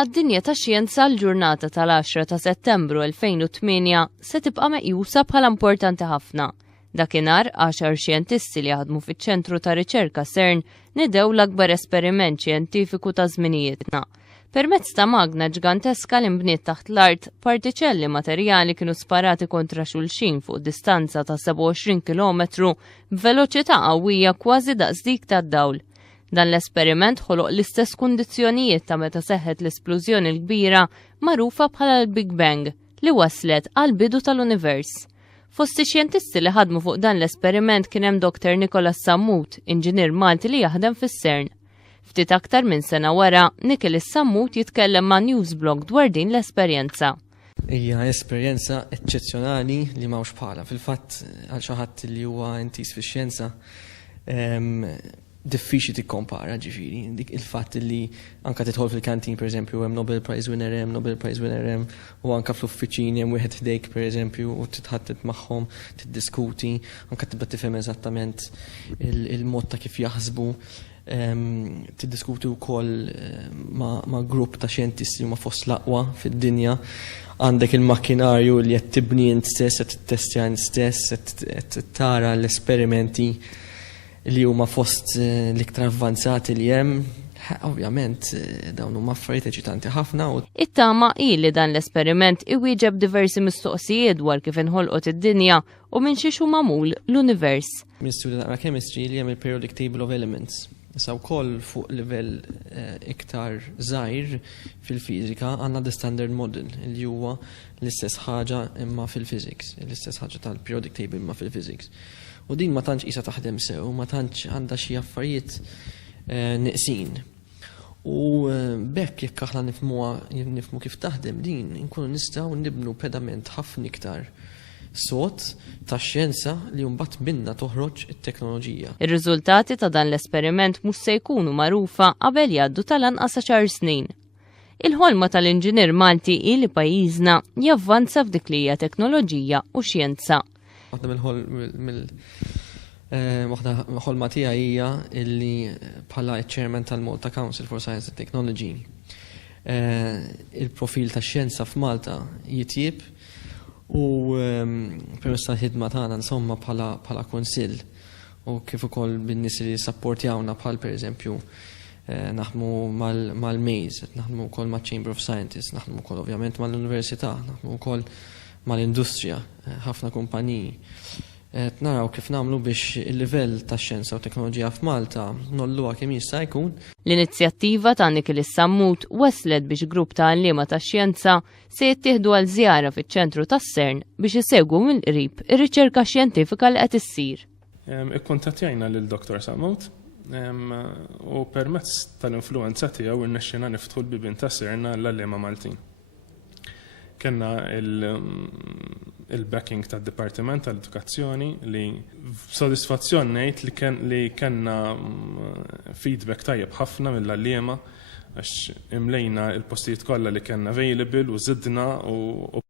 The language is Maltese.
Għad-dinja tax-xjenza l-ġurnata tal-10 ta' Settembru 2008 se tibqa' meqjusa bħala importanti ħafna. Dakinhar 10 xjentisti li jaħdmu fiċ-ċentru ta' riċerka CERN nidew l-akbar esperiment xjentifiku ta' żminijietna. Permezz ta' magna ġiganteska li nbniet taħt l-art, partiċelli materjali kienu sparati kontra xulxin fuq distanza ta' 27 km b'veloċità qawwija kważi daqs dik tad-dawl. Dan l-esperiment ħoloq l-istess kundizzjonijiet ta' meta seħħet l-esplużjoni l-kbira magħrufa bħala l-Big Bang li waslet għal bidu tal-Univers. Fost ix-xjentisti li ħadmu fuq dan l-esperiment kien hemm Dr. Nicolas Sammut, inġinier Malti li jaħdem fis-CERN. Ftit aktar minn sena wara, Nicolas Sammut jitkellem ma' Newsblog dwar din l-esperjenza. Hija esperjenza eċċezzjonali li m'hawnx bħala. Fil-fatt għal xi ħadd li huwa intis fix-xjenza diffiċli tikkompara ġifieri. Il-fatt li anke tidħol fil-kantin pereżempju hemm Nobel Prize winner hemm, Nobel Prize winner hemm, u anke fl-uffiċini hemm wieħed ħdejk pereżempju u titħattet magħhom, tiddiskuti, anke tibda tifhem eżattament il-mod ta' kif jaħsbu. Tiddiskuti wkoll ma' grupp ta' xjentisti huma fost l-aqwa fid-dinja. Għandek il-makkinarju li qed tibni int stess, qed tittestja int stess, qed tara l-esperimenti li huma fost l-iktar avvanzati li hemm. Ovvjament dawn huma affarijiet eċitanti ħafna. It-tama hi li dan l-esperiment iwieġeb diversi mistoqsijiet dwar kif inħolqot id-dinja u minn xiex hu magħmul l-univers. Min-studju naqra chemistry li hemm il-periodic table of elements. Issa wkoll fuq livell iktar żgħir fil-fiżika għandna the standard model li huwa l-istess ħaġa imma fil-physics, l-istess ħaġa tal-periodic table imma fil-physics. U din ma tantx qisha taħdem sew, ma tantx għandha xi affarijiet neqsin. U bekk jekk aħna nifhmu kif taħdem din, inkunu nistgħu nibnu pedament ħafna iktar sod tax-xjenza li mbagħad minna toħroġ it-teknoloġija. Ir-riżultati ta' dan l-esperiment mhux se jkunu magħrufa qabel jgħaddu tal-anqas 10 snin. Il-ħolma tal-inġinier Malti hi li pajjiżna javvanza f'dik li hija teknoloġija u xjenza. Waħda ħolma tiegħi hija illi bħala chairman tal-Malta Council for Science and Technology il-profil tax-xjenza f'Malta jitjieb u permezz tal-ħidma tagħna insomma bħala kunsill u kif ukoll bin-nies li sapportjawna bħal pereżempju naħdmu mal-Maze, naħdmu wkoll maċ-Chamber of Scientists, naħdmu wkoll ovvjament mal-Università, naħdmu wkoll mal-industrija, ħafna kumpaniji. Naraw kif nagħmlu biex il-livell tax-xjenza u teknoloġija f'Malta nolluha kemm jista' jkun. L-inizjattiva ta' Nicolas Sammut waslet biex grupp ta' għalliema tax-xjenza se jittieħdu għal żjara fiċ-ċentru tas-CERN biex isegwu mill-qrib ir-riċerka xjentifika li qed issir. Ikkuntattjajna lil Dr. Sammut u permezz tal-influenza tiegħu irnexxina niftħu l-bibien ta' CERN għall-għalliema Maltin. Kenna il-backing tad-Dipartiment tal-Edukazzjoni li b'sodisfazzjon ngħid li kenna feedback tajjeb ħafna mill-għalliema għax imlejna il-postijiet kollha li kenna available u żidna u